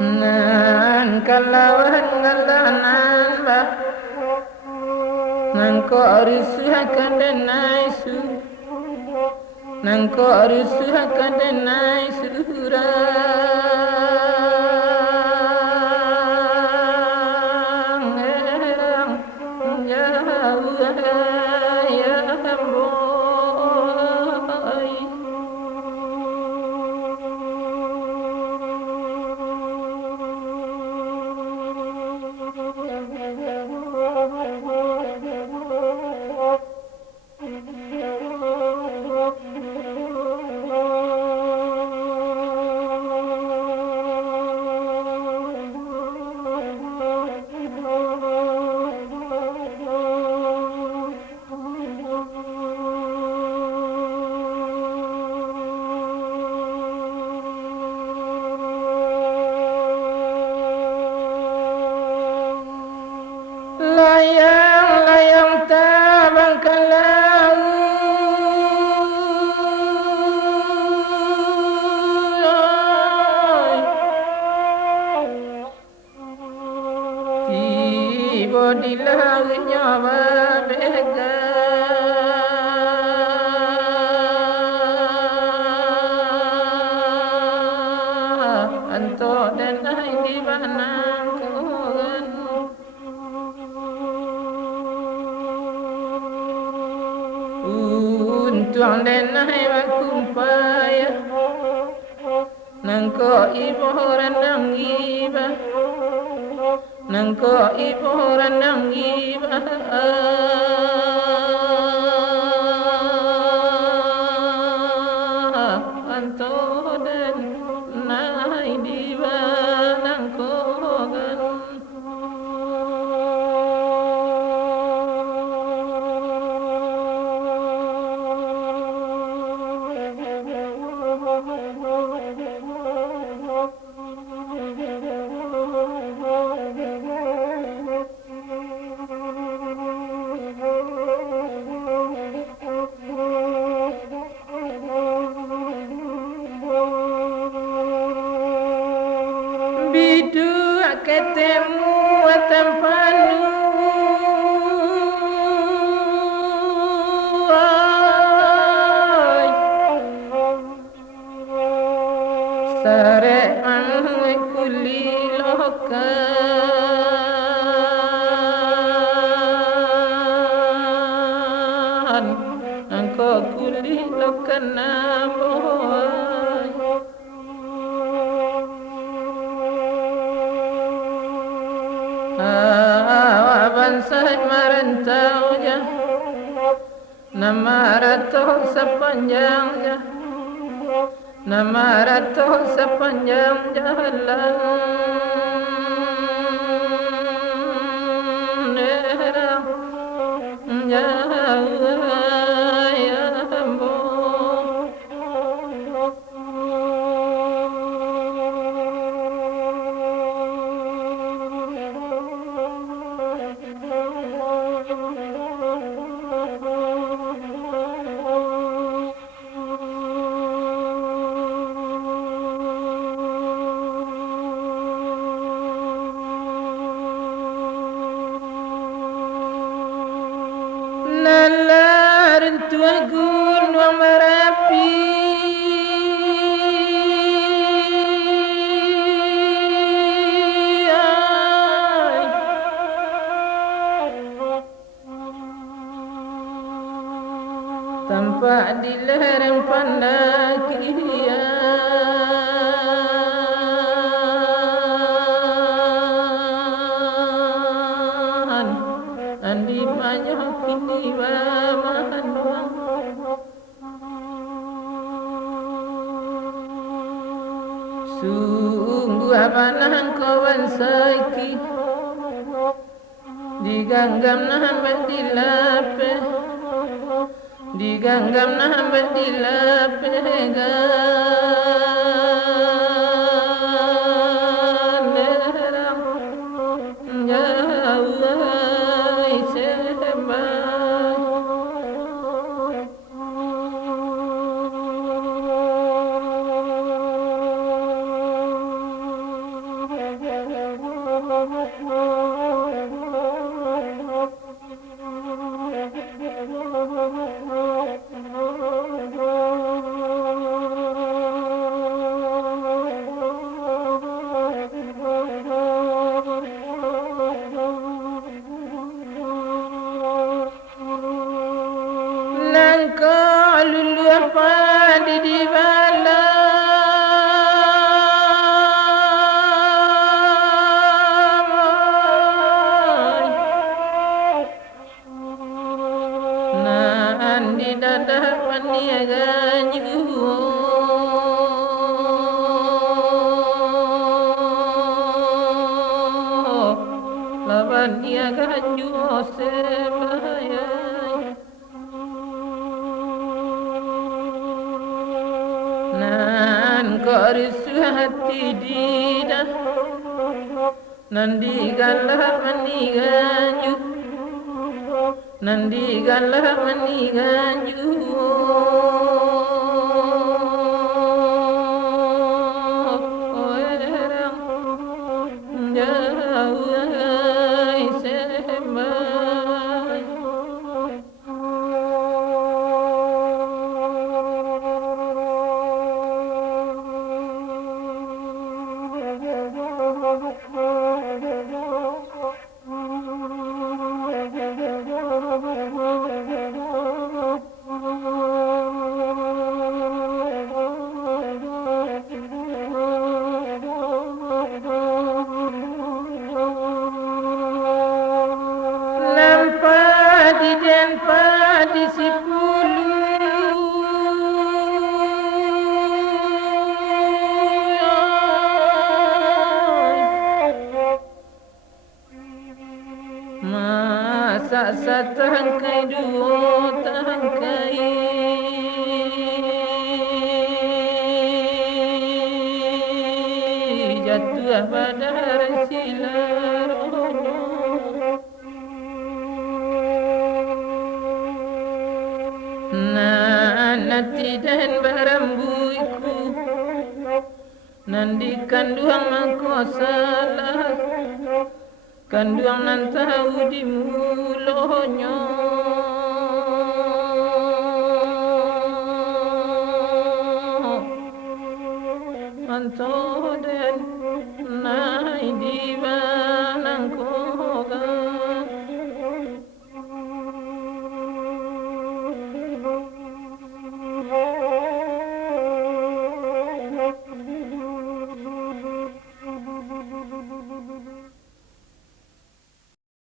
nan kalawan ngalanan ba nan ko arisu hakandenai su nan ko arisu hakandenai sura layang tabang kalau tiba di langitnya berbeza anto dan di banang kogan untung dan wakumpaya nangko ibu renang iba nangko ibu renang iba anto dan nai diba nangko gan bidu ketemu tempanu sare anu kuli lokan angko kuli lokan naboy bansah merentau ja nama ratuh sepanjangnya nama ratuh sepanjang jalan nalar tua gunung Merapi tampak di lereng Pandakian andi banyak kini bahan sungguh abanah kawan saiki diganggam nambah dilape diganggam nambah dilape nan korisu hati dida nandi galah maniganju nandi galah maniganju dan padi sepuluh masa setangkai dua tangkai jatuh pada silar nanti dan barambuiku nandi kanduang mangko salah kanduang nan tahu di mulonyo anto den